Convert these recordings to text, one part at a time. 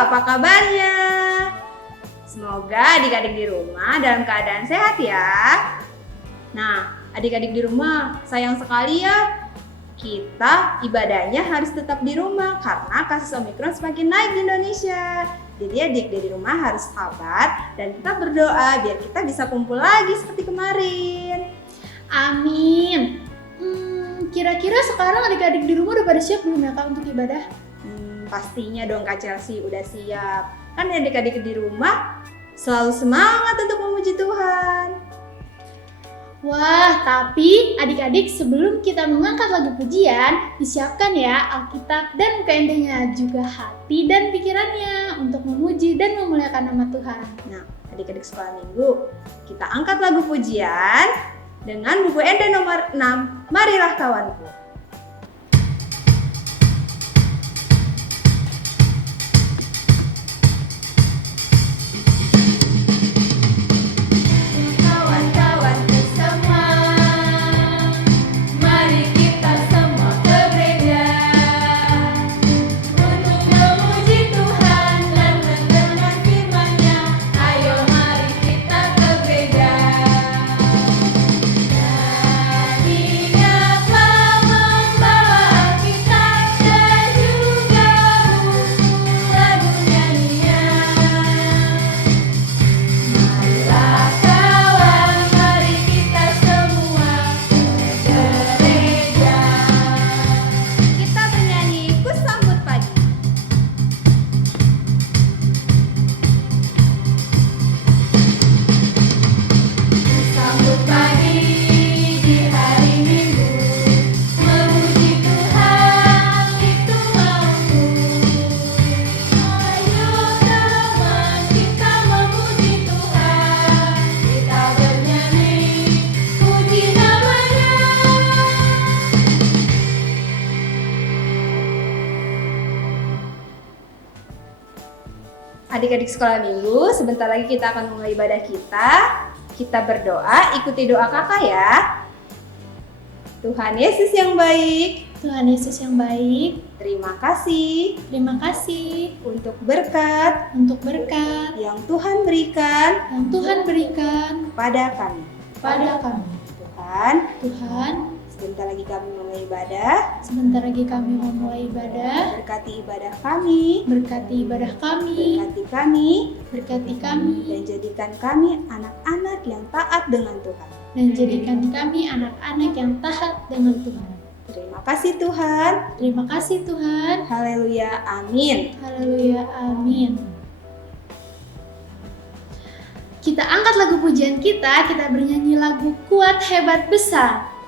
apa kabarnya? Semoga adik-adik di rumah dalam keadaan sehat ya. Nah, adik-adik di rumah, sayang sekali ya, kita ibadahnya harus tetap di rumah karena kasus Omikron semakin naik di Indonesia. Jadi adik-adik di rumah harus sabar dan tetap berdoa biar kita bisa kumpul lagi seperti kemarin. Amin. Kira-kira sekarang adik-adik di rumah udah pada siap belum ya Kak untuk ibadah? Pastinya dong Kak Chelsea udah siap. Kan adik-adik di rumah selalu semangat untuk memuji Tuhan. Wah, tapi adik-adik sebelum kita mengangkat lagu pujian, disiapkan ya Alkitab dan UKND-nya, juga hati dan pikirannya untuk memuji dan memuliakan nama Tuhan. Nah, adik-adik sekolah minggu, kita angkat lagu pujian dengan buku ND nomor 6, Marilah Kawanku. Adik-adik sekolah minggu, sebentar lagi kita akan mulai ibadah kita. Kita berdoa, ikuti doa kakak ya. Tuhan Yesus yang baik, Tuhan Yesus yang baik, terima kasih untuk berkat yang Tuhan berikan kepada kami. Tuhan, sebentar lagi kami mulai ibadah. Berkati ibadah kami. Berkati kami. Dan jadikan kami anak-anak yang taat dengan Tuhan. Terima kasih Tuhan. Haleluya. Amin. Kita angkat lagu pujian kita bernyanyi lagu Kuat Hebat Besar.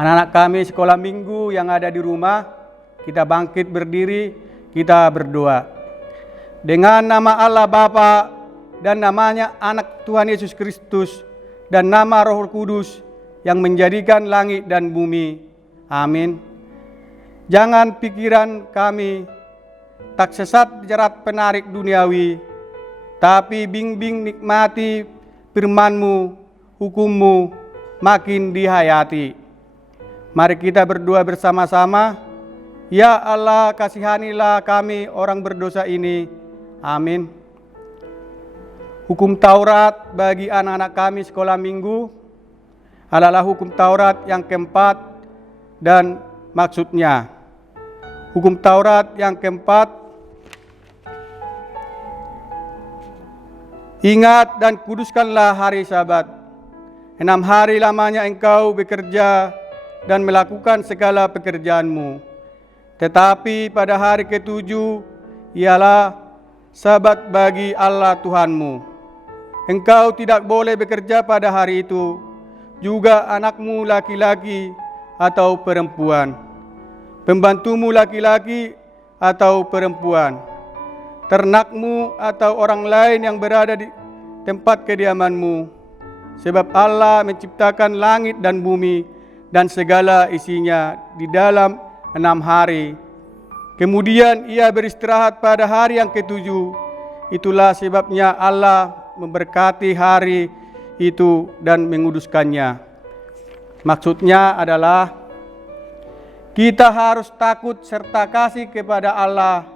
Anak-anak kami sekolah minggu yang ada di rumah, kita bangkit berdiri, kita berdoa. Dengan nama Allah Bapa dan namanya Anak Tuhan Yesus Kristus dan nama Roh Kudus yang menjadikan langit dan bumi. Amin. Jangan pikiran kami tak sesat jerat penarik duniawi, tapi bimbing nikmati firman-Mu, hukum-Mu makin dihayati. Mari kita berdoa bersama-sama. Ya Allah, kasihanilah kami orang berdosa ini. Amin. Hukum Taurat bagi anak-anak kami sekolah minggu adalah hukum Taurat yang keempat dan maksudnya. Hukum Taurat yang keempat, ingat dan kuduskanlah hari Sabat. 6 hari lamanya engkau bekerja dan melakukan segala pekerjaanmu. Tetapi pada hari ketujuh ialah Sabat bagi Allah Tuhanmu. Engkau tidak boleh bekerja pada hari itu, juga anakmu laki-laki atau perempuan, pembantumu laki-laki atau perempuan, ternakmu atau orang lain yang berada di tempat kediamanmu. Sebab Allah menciptakan langit dan bumi dan segala isinya di dalam 6 hari. Kemudian ia beristirahat pada hari yang ketujuh. Itulah sebabnya Allah memberkati hari itu dan menguduskannya. Maksudnya adalah kita harus takut serta kasih kepada Allah.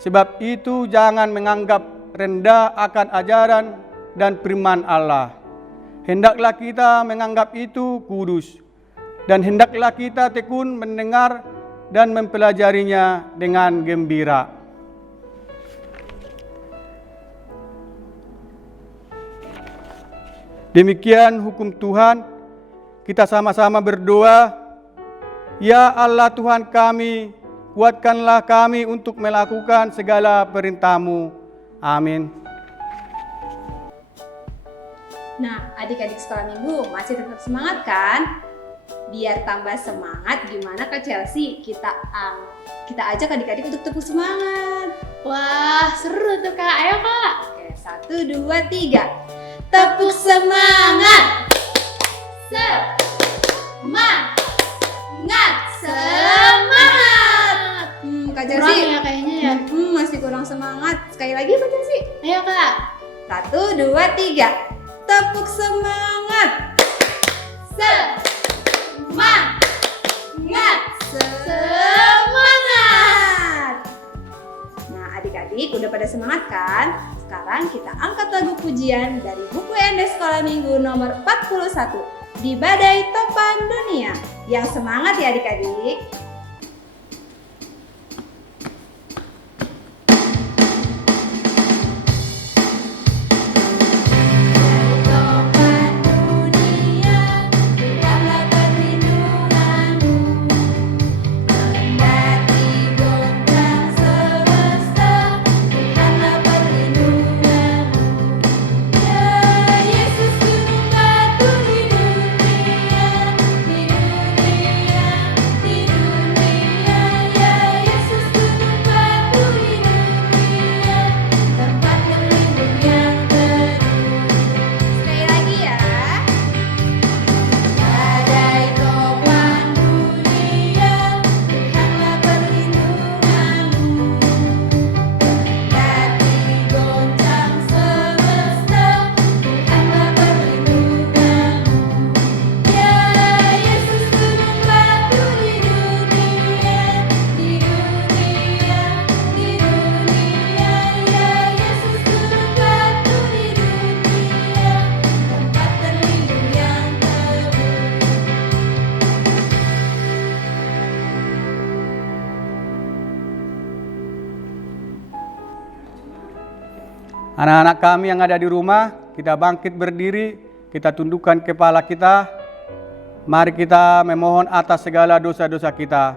Sebab itu jangan menganggap rendah akan ajaran dan firman Allah. Hendaklah kita menganggap itu kudus, dan hendaklah kita tekun mendengar dan mempelajarinya dengan gembira. Demikian hukum Tuhan. Kita sama-sama berdoa. Ya Allah Tuhan kami, kuatkanlah kami untuk melakukan segala perintah-Mu. Amin. Nah, adik-adik sekolah minggu masih tetap semangat kan? Biar tambah semangat, gimana Kak Chelsea? Kita ajak adik-adik untuk tepuk semangat. Wah, seru tuh Kak. Ayo Kak. Oke, 1, 2, 3. Tepuk semangat. Semangat. Semangat. Kak Kurang Chelsea. ya kayaknya ya. Masih kurang semangat. Sekali lagi Kak Chelsea. Ayo Kak. 1, 2, 3. Tepuk semangat. Semangat. Semangat. Nah, adik-adik udah pada semangat kan? Sekarang kita angkat lagu pujian dari buku END Sekolah Minggu nomor 41, Di Badai Topan Dunia. Yang semangat ya adik-adik. Anak-anak kami yang ada di rumah, kita bangkit berdiri, kita tundukkan kepala kita. Mari kita memohon atas segala dosa-dosa kita.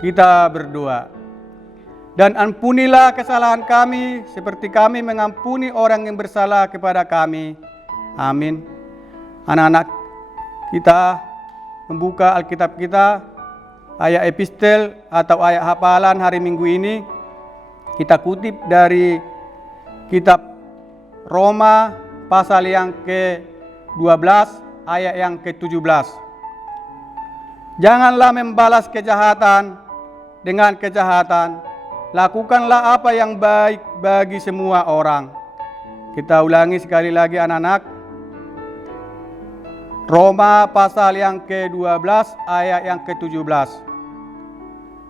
Kita berdoa. Dan ampunilah kesalahan kami, seperti kami mengampuni orang yang bersalah kepada kami. Amin. Anak-anak kita membuka Alkitab kita, ayat epistel atau ayat hafalan hari Minggu ini. Kita kutip dari Kitab Roma pasal yang ke-12 ayat yang ke-17. Janganlah membalas kejahatan dengan kejahatan. Lakukanlah apa yang baik bagi semua orang. Kita ulangi sekali lagi anak-anak. Roma pasal yang ke-12 ayat yang ke-17.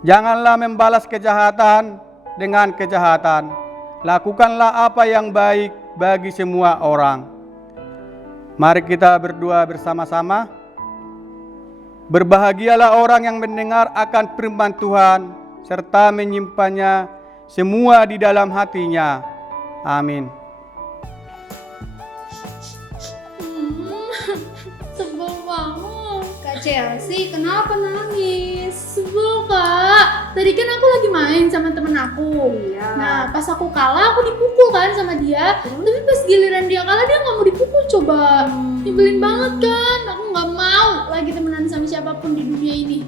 Janganlah membalas kejahatan dengan kejahatan. Lakukanlah apa yang baik bagi semua orang. Mari kita berdoa bersama-sama. Berbahagialah orang yang mendengar akan firman Tuhan serta menyimpannya semua di dalam hatinya. Amin. Sebel banget. Kak Chelsea, kenapa nangis? Sebel kak. Tadi kan aku lagi main sama temen aku. Iya. Nah pas aku kalah aku dipukul kan sama dia. Tapi pas giliran dia kalah dia nggak mau dipukul coba. Nyebelin banget kan. Aku nggak mau lagi temenan sama siapapun di dunia ini.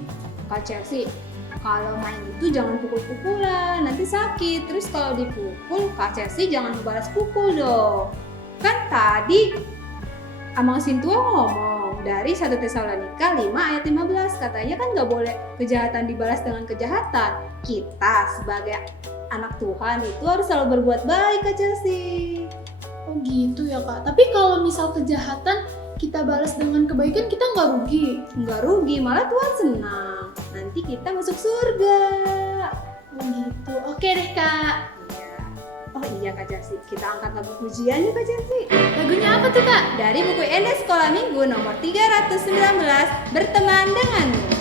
Kak Chelsea, kalau main itu jangan pukul-pukulan, nanti sakit. Terus kalau dipukul, Kak Chelsea jangan balas pukul dong. Kan tadi Amang Sintua ngomong dari 1 Tesalonika 5 ayat 15, katanya kan nggak boleh kejahatan dibalas dengan kejahatan. Kita sebagai anak Tuhan itu harus selalu berbuat baik, Kak Chelsea. Oh gitu ya kak. Tapi kalau misal kejahatan kita balas dengan kebaikan kita nggak rugi. Nggak rugi, malah Tuhan senang. Nanti kita masuk surga. Oh gitu. Oke deh kak. Iya. Oh iya Kak Chelsea, kita angkat lagu pujian yuk Kak Chelsea. Lagunya apa tuh kak? Dari buku Ende Sekolah Minggu nomor 319, Berteman Denganmu.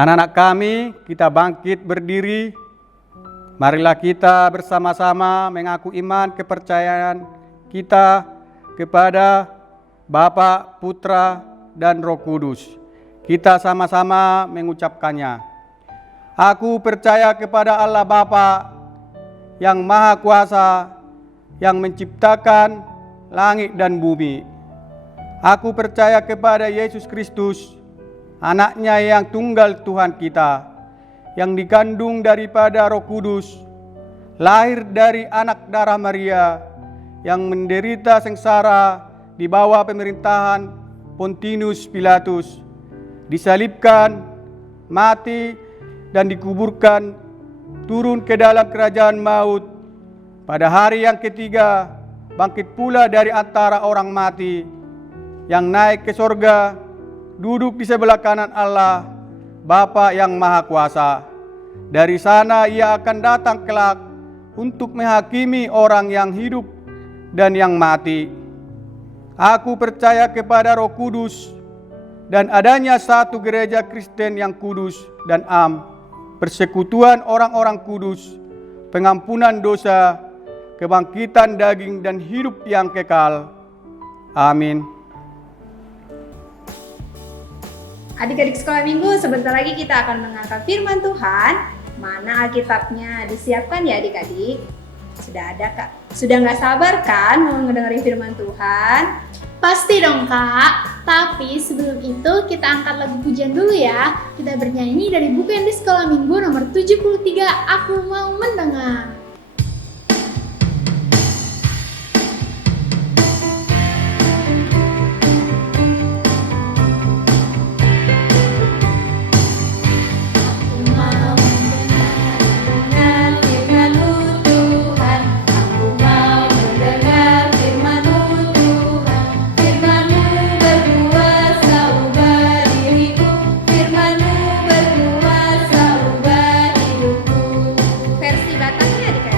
Anak-anak kami, kita bangkit berdiri. Marilah kita bersama-sama mengaku iman kepercayaan kita kepada Bapa, Putra, dan Roh Kudus. Kita sama-sama mengucapkannya. Aku percaya kepada Allah Bapa yang Maha Kuasa, yang menciptakan langit dan bumi. Aku percaya kepada Yesus Kristus, Anaknya yang tunggal Tuhan kita, yang dikandung daripada Roh Kudus, lahir dari anak darah Maria, yang menderita sengsara di bawah pemerintahan Pontius Pilatus, disalibkan, mati, dan dikuburkan, turun ke dalam kerajaan maut. Pada hari yang ketiga, bangkit pula dari antara orang mati, yang naik ke sorga, duduk di sebelah kanan Allah, Bapa yang Maha Kuasa. Dari sana ia akan datang kelak untuk menghakimi orang yang hidup dan yang mati. Aku percaya kepada Roh Kudus dan adanya satu gereja Kristen yang kudus dan am, persekutuan orang-orang kudus, pengampunan dosa, kebangkitan daging dan hidup yang kekal. Amin. Adik-adik sekolah minggu, sebentar lagi kita akan mendengarkan firman Tuhan. Mana Alkitabnya? Disiapkan ya adik-adik? Sudah ada Kak? Sudah nggak sabar kan mau ngedengerin firman Tuhan? Pasti dong kak. Tapi sebelum itu kita angkat lagu pujian dulu ya. Kita bernyanyi dari buku yang di sekolah minggu nomor 73, Aku Mau Mendengar. Versi Bataknya adik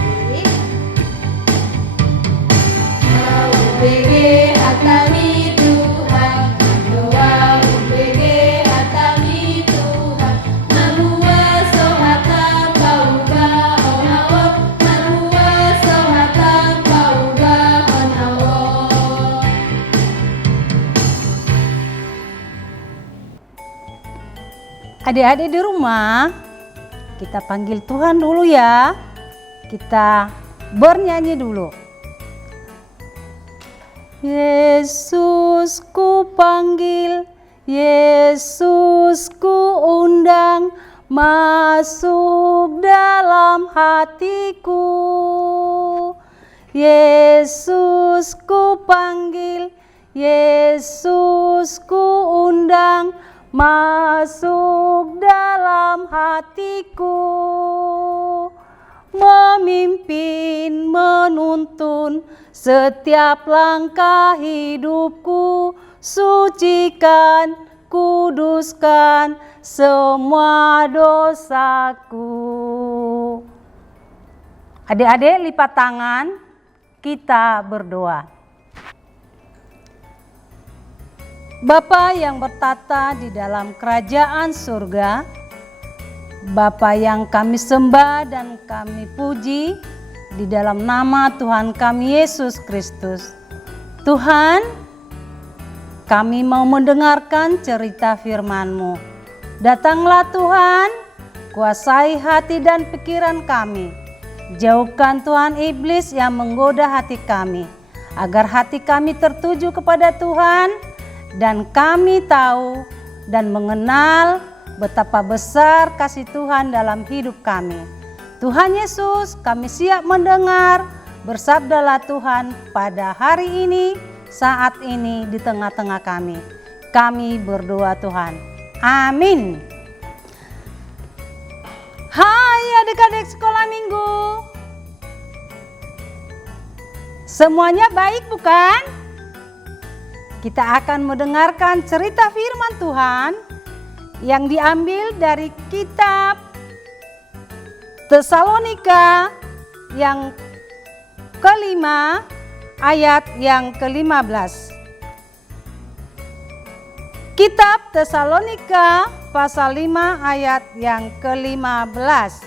Adik-adik di rumah, kita panggil Tuhan dulu ya. Kita bernyanyi dulu. Yesus ku panggil, Yesus ku undang, masuk dalam hatiku. Yesus ku panggil, Yesus ku undang, masuk dalam hatiku. Memimpin, menuntun setiap langkah hidupku, sucikan, kuduskan semua dosaku. Adik-adik lipat tangan, kita berdoa. Bapa yang bertata di dalam kerajaan surga, Bapa yang kami sembah dan kami puji di dalam nama Tuhan kami Yesus Kristus. Tuhan, kami mau mendengarkan cerita firman-Mu. Datanglah Tuhan, kuasai hati dan pikiran kami. Jauhkan Tuhan iblis yang menggoda hati kami, agar hati kami tertuju kepada Tuhan dan kami tahu dan mengenal betapa besar kasih Tuhan dalam hidup kami. Tuhan Yesus, kami siap mendengar. Bersabdalah Tuhan pada hari ini, saat ini di tengah-tengah kami. Kami berdoa Tuhan. Amin. Hai adik-adik sekolah minggu. Semuanya baik bukan? Kita akan mendengarkan cerita firman Tuhan yang diambil dari kitab Tesalonika yang kelima ayat yang ke-15. Kitab Tesalonika pasal 5 ayat yang ke-15.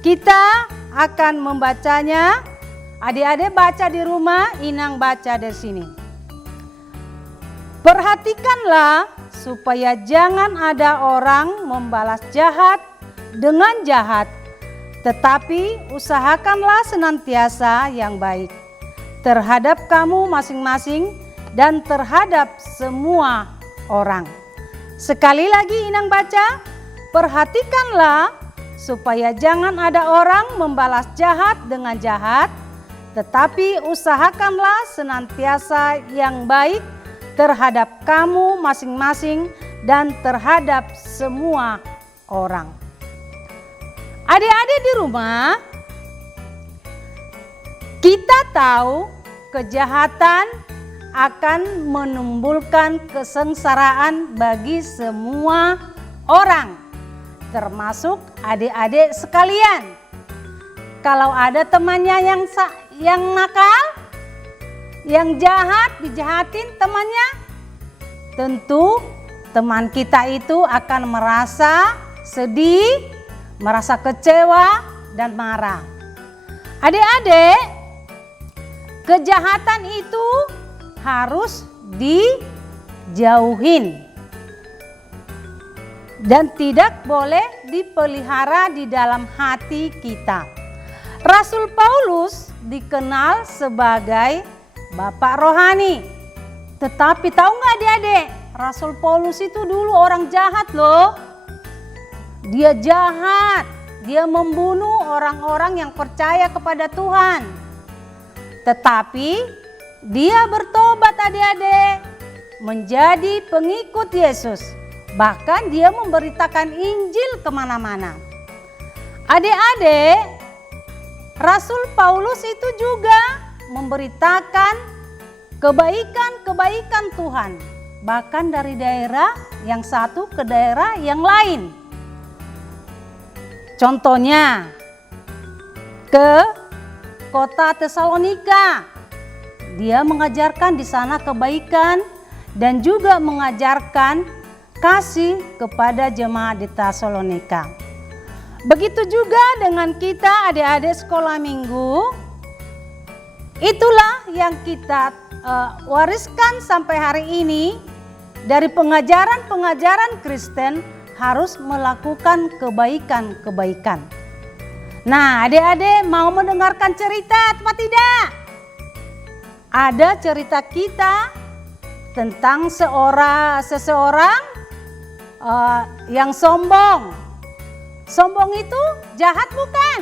Kita akan membacanya. Adik-adik baca di rumah, Inang baca dari sini. Perhatikanlah supaya jangan ada orang membalas jahat dengan jahat, tetapi usahakanlah senantiasa yang baik terhadap kamu masing-masing dan terhadap semua orang. Sekali lagi Inang baca, perhatikanlah supaya jangan ada orang membalas jahat dengan jahat, tetapi usahakanlah senantiasa yang baik terhadap kamu masing-masing dan terhadap semua orang. Adik-adik di rumah, kita tahu kejahatan akan menimbulkan kesengsaraan bagi semua orang, termasuk adik-adik sekalian. Kalau ada temannya yang nakal, yang jahat, dijahatin temannya, tentu teman kita itu akan merasa sedih, merasa kecewa dan marah. Adik-adik, kejahatan itu harus dijauhin dan tidak boleh dipelihara di dalam hati kita. Rasul Paulus dikenal sebagai Bapak rohani. Tetapi tahu nggak adik-adik, Rasul Paulus itu dulu orang jahat loh. Dia jahat, dia membunuh orang-orang yang percaya kepada Tuhan. Tetapi dia bertobat adik-adik, menjadi pengikut Yesus. Bahkan dia memberitakan Injil kemana-mana. Adik-adik, Rasul Paulus itu juga memberitakan kebaikan-kebaikan Tuhan, bahkan dari daerah yang satu ke daerah yang lain. Contohnya ke kota Tesalonika, dia mengajarkan di sana kebaikan dan juga mengajarkan kasih kepada jemaat di Tesalonika. Begitu juga dengan kita adik-adik sekolah minggu. Itulah yang kita wariskan sampai hari ini dari pengajaran-pengajaran Kristen harus melakukan kebaikan-kebaikan. Nah, adik-adik mau mendengarkan cerita apa tidak? Ada cerita kita tentang seseorang yang sombong. Sombong itu jahat bukan?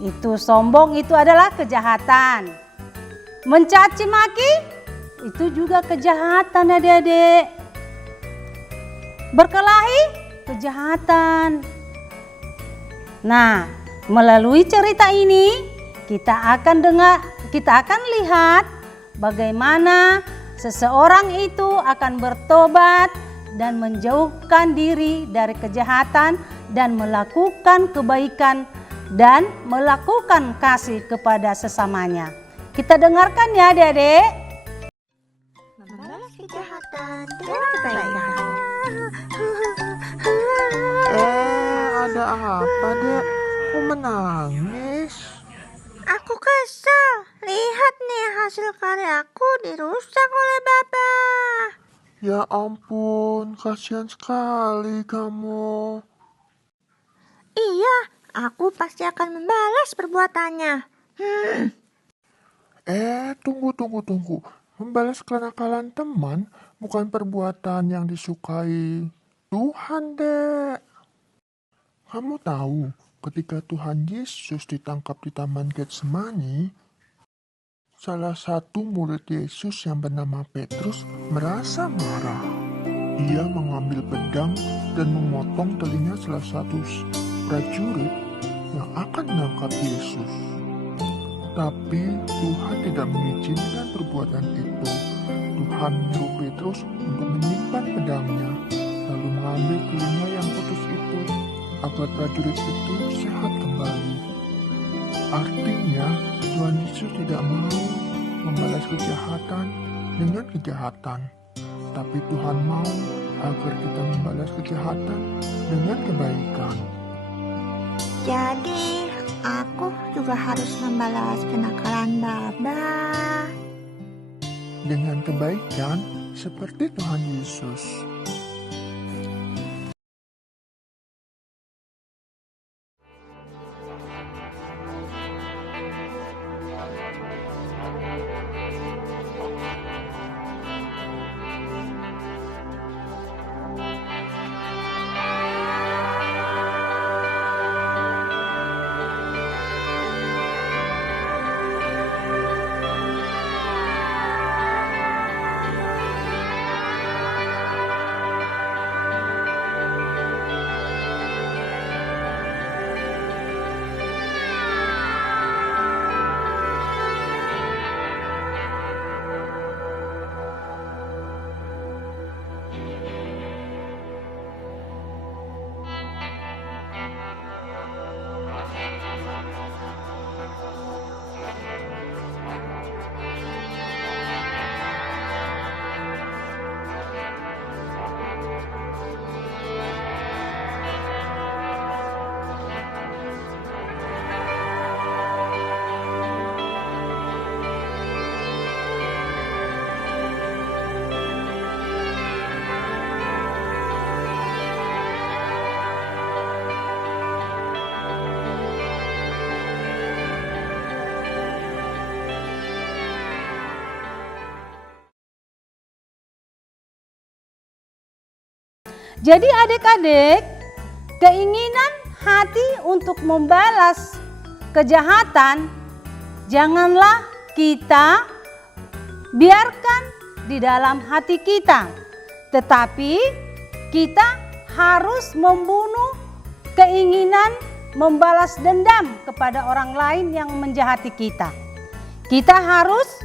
Itu sombong itu adalah kejahatan. Mencaci maki itu juga kejahatan adik-adik. Berkelahi kejahatan. Nah, melalui cerita ini kita akan lihat bagaimana seseorang itu akan bertobat dan menjauhkan diri dari kejahatan dan melakukan kebaikan dan melakukan kasih kepada sesamanya. Kita dengarkan ya adik-adik. Membalas kejahatan dengan kebaikan. Ada apa, Dek? Kok menangis? Aku kesal. Lihat nih hasil karyaku dirusak oleh Bapak. Ya ampun, kasihan sekali kamu. Iya, aku pasti akan membalas perbuatannya. Tunggu. Membalas kenakalan teman bukan perbuatan yang disukai Tuhan, Dek. Kamu tahu, ketika Tuhan Yesus ditangkap di Taman Getsemani, salah satu murid Yesus yang bernama Petrus merasa marah. Ia mengambil pedang dan memotong telinga salah satu prajurit yang akan menangkap Yesus. Tapi Tuhan tidak mengizinkan perbuatan itu. Tuhan menyuruh Petrus untuk menyimpan pedangnya, lalu mengambil telinga yang putus itu, agar prajurit itu sehat kembali. Artinya, Tuhan Yesus tidak mau membalas kejahatan dengan kejahatan, tapi Tuhan mau agar kita membalas kejahatan dengan kebaikan. Jadi, aku juga harus membalas kenakalan Baba. Dengan kebaikan seperti Tuhan Yesus. Jadi adik-adik, keinginan hati untuk membalas kejahatan janganlah kita biarkan di dalam hati kita, tetapi kita harus membunuh keinginan membalas dendam kepada orang lain yang menjahati kita. Kita harus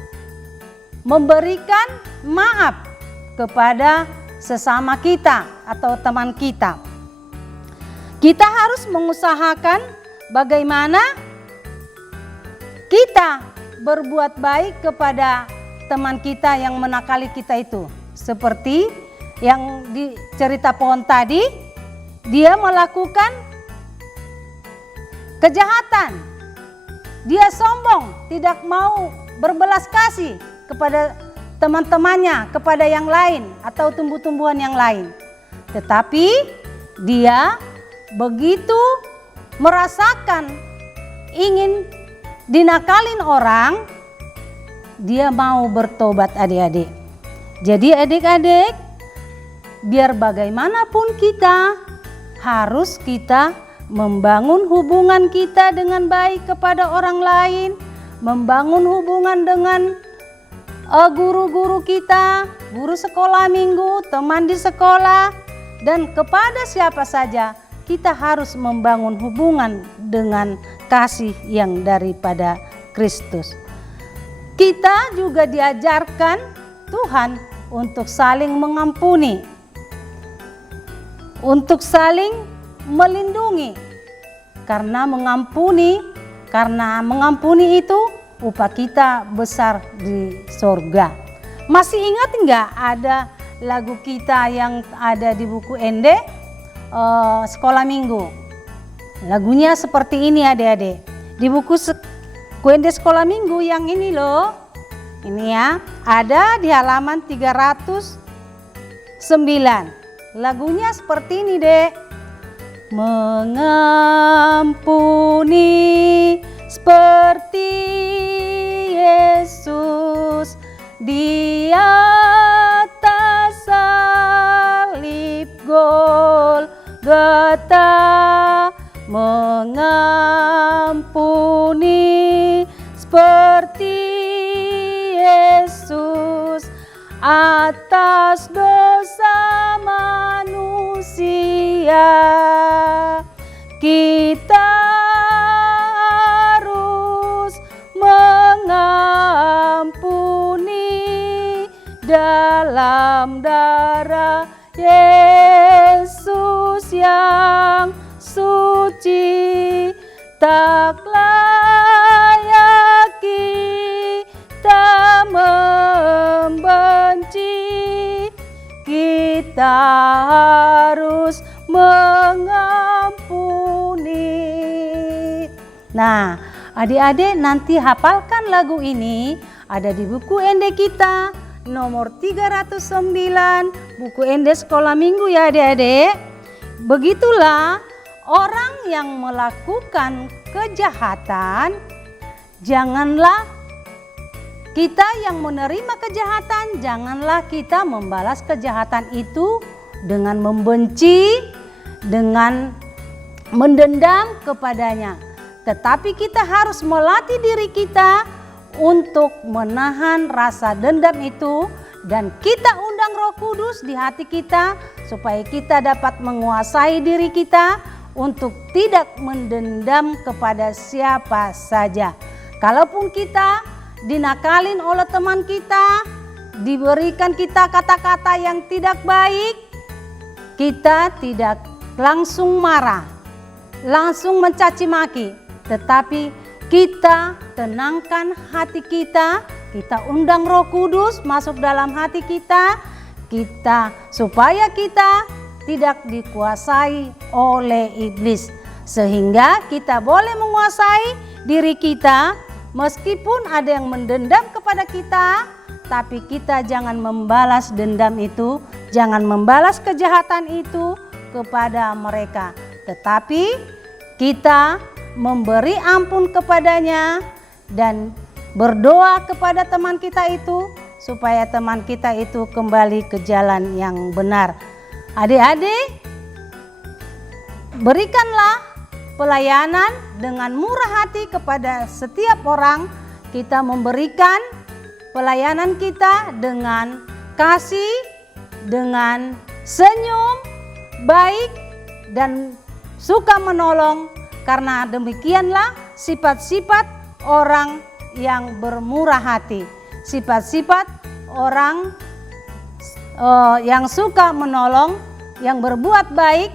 memberikan maaf kepada sesama kita atau teman kita. Kita harus mengusahakan bagaimana kita berbuat baik kepada teman kita yang menakali kita itu. Seperti yang di cerita pohon tadi, dia melakukan kejahatan. Dia sombong, tidak mau berbelas kasih kepada teman-temannya, kepada yang lain atau tumbuh-tumbuhan yang lain. Tetapi dia begitu merasakan ingin dinakalin orang, dia mau bertobat adik-adik. Jadi adik-adik, biar bagaimanapun kita, harus kita membangun hubungan kita dengan baik kepada orang lain, membangun hubungan dengan guru-guru kita, guru sekolah minggu, teman di sekolah, dan kepada siapa saja kita harus membangun hubungan dengan kasih yang daripada Kristus. Kita juga diajarkan Tuhan untuk saling mengampuni, untuk saling melindungi. Karena mengampuni itu upah kita besar di surga. Masih ingat enggak ada lagu kita yang ada di buku Ende sekolah minggu? Lagunya seperti ini adik-adik. Di buku Ende sekolah minggu yang ini loh. Ini ya, ada di halaman 309. Lagunya seperti ini, Dek. Mengampuni seperti Yesus di atas salib Golgota, mengampuni seperti Yesus atas dosa manusia. Kita harus mengampuni dalam darah Yesus yang suci. Tak layak kita membenci, kita harus mengampuni. Nah, adik-adik nanti hafalkan lagu ini, ada di buku Ende kita nomor 309, buku Ende sekolah minggu ya adik-adik. Begitulah orang yang melakukan kejahatan, janganlah kita yang menerima kejahatan, janganlah kita membalas kejahatan itu dengan membenci, dengan mendendam kepadanya. Tetapi kita harus melatih diri kita untuk menahan rasa dendam itu, dan kita undang Roh Kudus di hati kita supaya kita dapat menguasai diri kita untuk tidak mendendam kepada siapa saja. Kalaupun kita dinakalin oleh teman kita, diberikan kita kata-kata yang tidak baik, kita tidak langsung marah, langsung mencaci maki, tetapi kita tenangkan hati kita, kita undang Roh Kudus masuk dalam hati kita, supaya kita tidak dikuasai oleh iblis, sehingga kita boleh menguasai diri kita. Meskipun ada yang mendendam kepada kita, tapi kita jangan membalas dendam itu, jangan membalas kejahatan itu kepada mereka, tetapi kita memberi ampun kepadanya dan berdoa kepada teman kita itu supaya teman kita itu kembali ke jalan yang benar. Adik-adik, berikanlah pelayanan dengan murah hati kepada setiap orang. Kita memberikan pelayanan kita dengan kasih, dengan senyum, baik, dan suka menolong. Karena demikianlah sifat-sifat orang yang bermurah hati, sifat-sifat orang yang suka menolong, yang berbuat baik,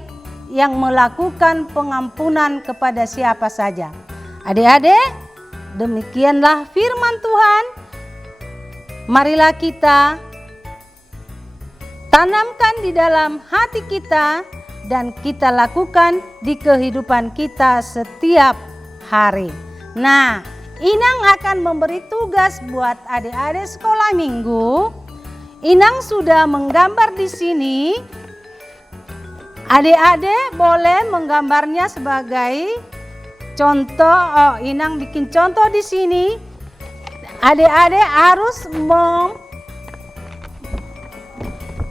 yang melakukan pengampunan kepada siapa saja. Adik-adik, demikianlah firman Tuhan. Marilah kita tanamkan di dalam hati kita dan kita lakukan di kehidupan kita setiap hari. Nah, Inang akan memberi tugas buat adik-adik sekolah minggu. Inang sudah menggambar di sini Adik-adik boleh menggambarnya sebagai contoh. Inang bikin contoh di sini. Adik-adik harus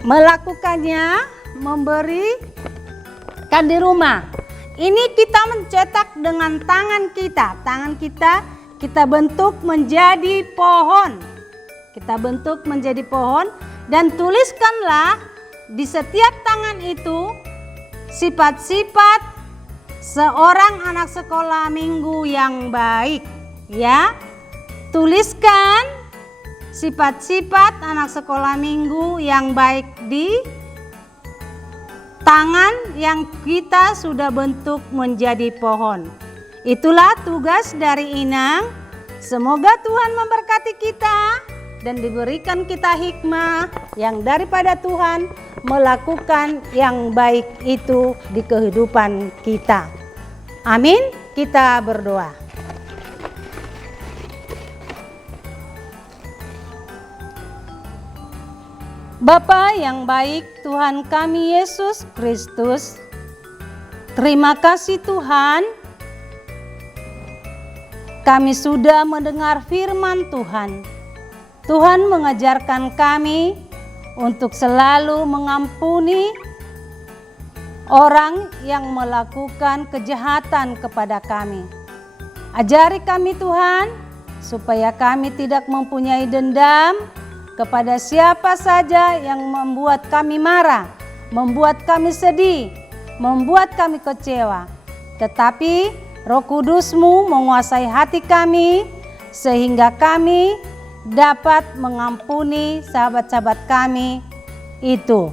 melakukannya, memberikan di rumah. Ini kita mencetak dengan tangan kita. Tangan kita bentuk menjadi pohon. Kita bentuk menjadi pohon dan tuliskanlah di setiap tangan itu sifat-sifat seorang anak sekolah minggu yang baik, ya. Tuliskan sifat-sifat anak sekolah minggu yang baik di tangan yang kita sudah bentuk menjadi pohon. Itulah tugas dari Inang. Semoga Tuhan memberkati kita dan diberikan kita hikmah yang daripada Tuhan melakukan yang baik itu di kehidupan kita. Amin. Kita berdoa. Bapa yang baik, Tuhan kami Yesus Kristus, terima kasih Tuhan, kami sudah mendengar firman Tuhan. Tuhan mengajarkan kami untuk selalu mengampuni orang yang melakukan kejahatan kepada kami. Ajari kami Tuhan, supaya kami tidak mempunyai dendam kepada siapa saja yang membuat kami marah, membuat kami sedih, membuat kami kecewa. Tetapi Roh Kudus-Mu menguasai hati kami, sehingga kami dapat mengampuni sahabat-sahabat kami itu.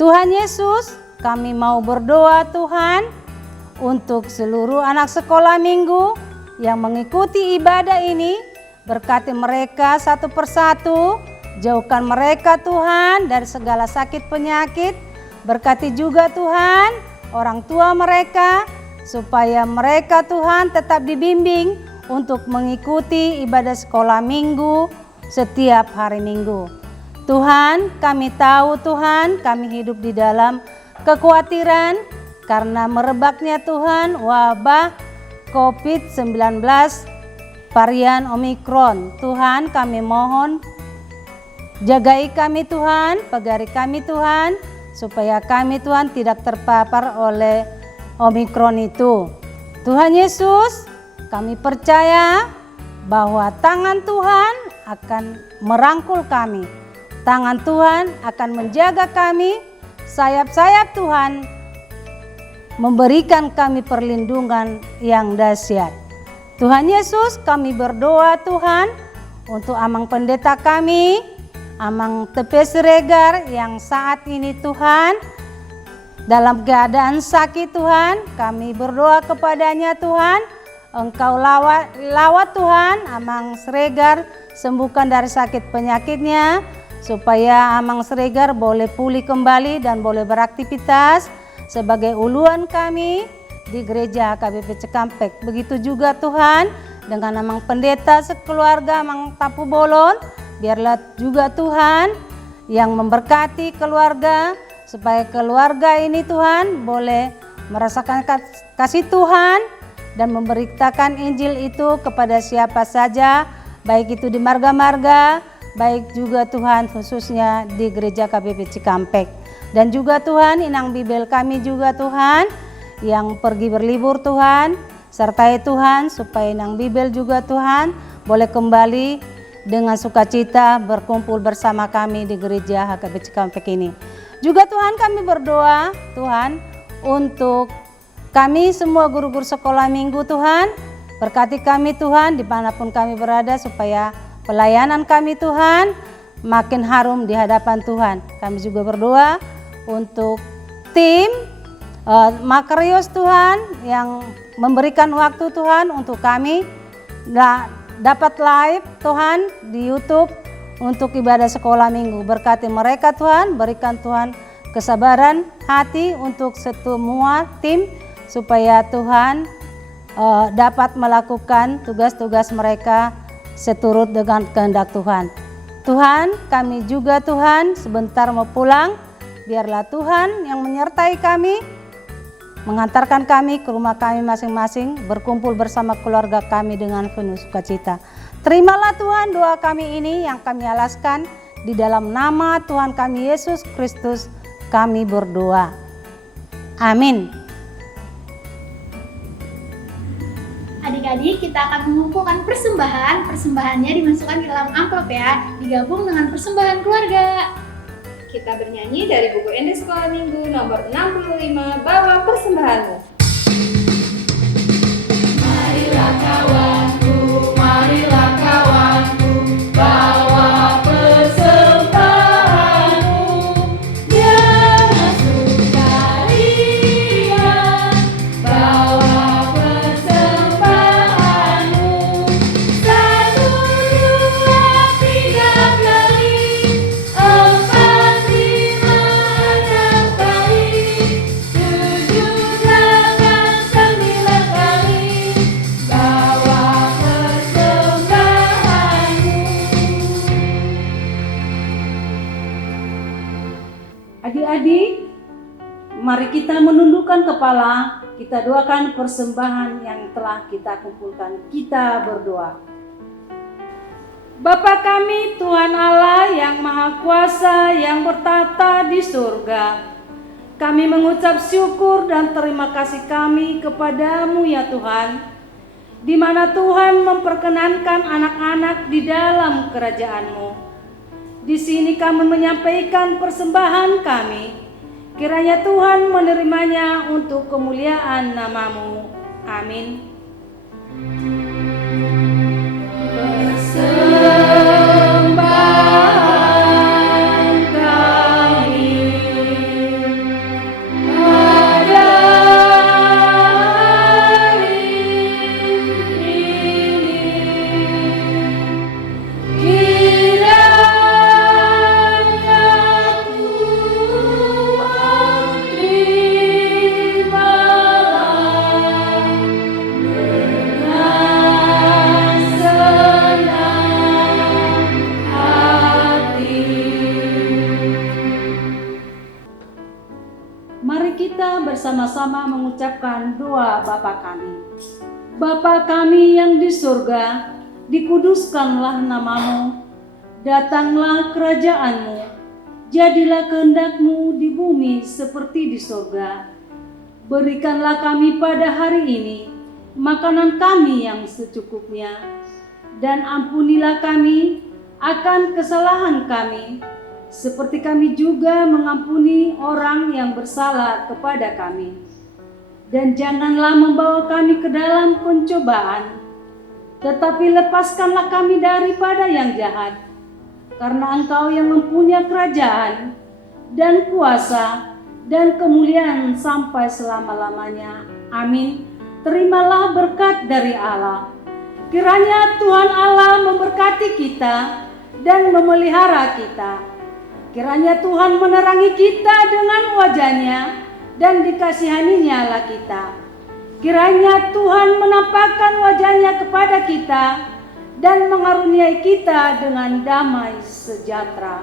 Tuhan Yesus, kami mau berdoa Tuhan untuk seluruh anak sekolah minggu yang mengikuti ibadah ini. Berkati mereka satu persatu, jauhkan mereka Tuhan dari segala sakit penyakit. Berkati juga Tuhan orang tua mereka, supaya mereka Tuhan tetap dibimbing untuk mengikuti ibadah sekolah minggu setiap hari Minggu. Tuhan, kami tahu Tuhan, kami hidup di dalam kekhawatiran karena merebaknya Tuhan wabah COVID-19 varian Omikron. Tuhan, kami mohon jagai kami Tuhan, pagari kami Tuhan, supaya kami Tuhan tidak terpapar oleh Omikron itu. Tuhan Yesus, kami percaya bahwa tangan Tuhan akan merangkul kami. Tangan Tuhan akan menjaga kami. Sayap-sayap Tuhan memberikan kami perlindungan yang dahsyat. Tuhan Yesus, kami berdoa Tuhan untuk Amang Pendeta kami, Amang Tepe Siregar yang saat ini Tuhan dalam keadaan sakit Tuhan. Kami berdoa kepadanya Tuhan, Engkau lawat Tuhan Amang Siregar, sembuhkan dari sakit penyakitnya, supaya Amang Siregar boleh pulih kembali dan boleh beraktivitas sebagai uluan kami di gereja HKBP Cikampek. Begitu juga Tuhan dengan Amang Pendeta sekeluarga Amang Tapu Bolon, biarlah juga Tuhan yang memberkati keluarga, supaya keluarga ini Tuhan boleh merasakan kasih Tuhan dan memberitakan Injil itu kepada siapa saja, baik itu di marga-marga, baik juga Tuhan khususnya di gereja KBP Cikampek. Dan juga Tuhan inang Bibel kami juga Tuhan yang pergi berlibur Tuhan, sertai Tuhan supaya inang Bibel juga Tuhan boleh kembali dengan sukacita berkumpul bersama kami di gereja HKBP Cikampek ini. Juga Tuhan kami berdoa Tuhan untuk kami semua guru-guru sekolah minggu Tuhan, berkati kami Tuhan dimanapun kami berada, supaya pelayanan kami Tuhan makin harum di hadapan Tuhan. Kami juga berdoa untuk tim Makarios Tuhan yang memberikan waktu Tuhan untuk kami dapat live Tuhan di YouTube untuk ibadah sekolah minggu. Berkati mereka Tuhan, berikan Tuhan kesabaran hati untuk semua tim, supaya Tuhan dapat melakukan tugas-tugas mereka seturut dengan kehendak Tuhan. Tuhan, kami juga Tuhan sebentar mau pulang biarlah Tuhan yang menyertai kami, mengantarkan kami ke rumah kami masing-masing, berkumpul bersama keluarga kami dengan penuh sukacita. Terimalah Tuhan doa kami ini yang kami alaskan, di dalam nama Tuhan kami Yesus Kristus kami berdoa. Amin. Adik-adik, kita akan mengumpulkan persembahan. Persembahannya dimasukkan ke dalam amplop ya, digabung dengan persembahan keluarga. Kita bernyanyi dari buku Ende Sekolah Minggu nomor 65, Bawa Persembahanmu. Marilah kawanku, marilah kawanku, bawa persembahanmu. Jangan sukaria, bawa persembahanmu. 1, 2, 3 kali, 4, 5, 6 kali, 7, 8, 9 kali, bawa persembahanmu. Adik-adik, mari kita menundukkan kepala, kita doakan persembahan yang telah kita kumpulkan. Kita berdoa. Bapa kami, Tuhan Allah yang Maha Kuasa, yang bertata di surga, kami mengucap syukur dan terima kasih kami kepadamu ya Tuhan, di mana Tuhan memperkenankan anak-anak di dalam kerajaan-Mu. Di sini kami menyampaikan persembahan kami. Kiranya Tuhan menerimanya untuk kemuliaan nama-Mu. Amin. Persembahan kami pada hari ini, kiranya Tuhan terimalah dengan senang hati. Mari kita bersama-sama mengucapkan doa Bapa kami. Bapa kami yang di surga, dikuduskanlah nama-Mu, datanglah kerajaan-Mu, jadilah kehendak-Mu di bumi seperti di surga. Berikanlah kami pada hari ini makanan kami yang secukupnya, dan ampunilah kami akan kesalahan kami, seperti kami juga mengampuni orang yang bersalah kepada kami. Dan janganlah membawa kami ke dalam pencobaan, tetapi lepaskanlah kami daripada yang jahat. Karena Engkau yang mempunyai kerajaan dan kuasa dan kemuliaan sampai selama-lamanya. Amin. Terimalah berkat dari Allah. Kiranya Tuhan Allah memberkati kita dan memelihara kita. Kiranya Tuhan menerangi kita dengan wajah-Nya dan dikasihaninya lah kita. Kiranya Tuhan menampakkan wajah-Nya kepada kita dan mengaruniai kita dengan damai sejahtera.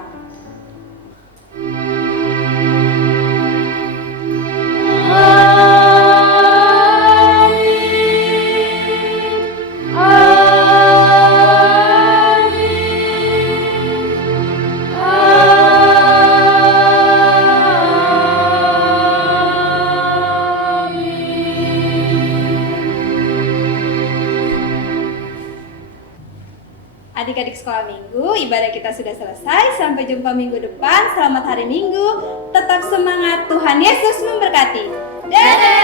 Adik-adik sekolah minggu, ibadah kita sudah selesai. Sampai jumpa minggu depan. Selamat hari Minggu. Tetap semangat. Tuhan Yesus memberkati. Dadah!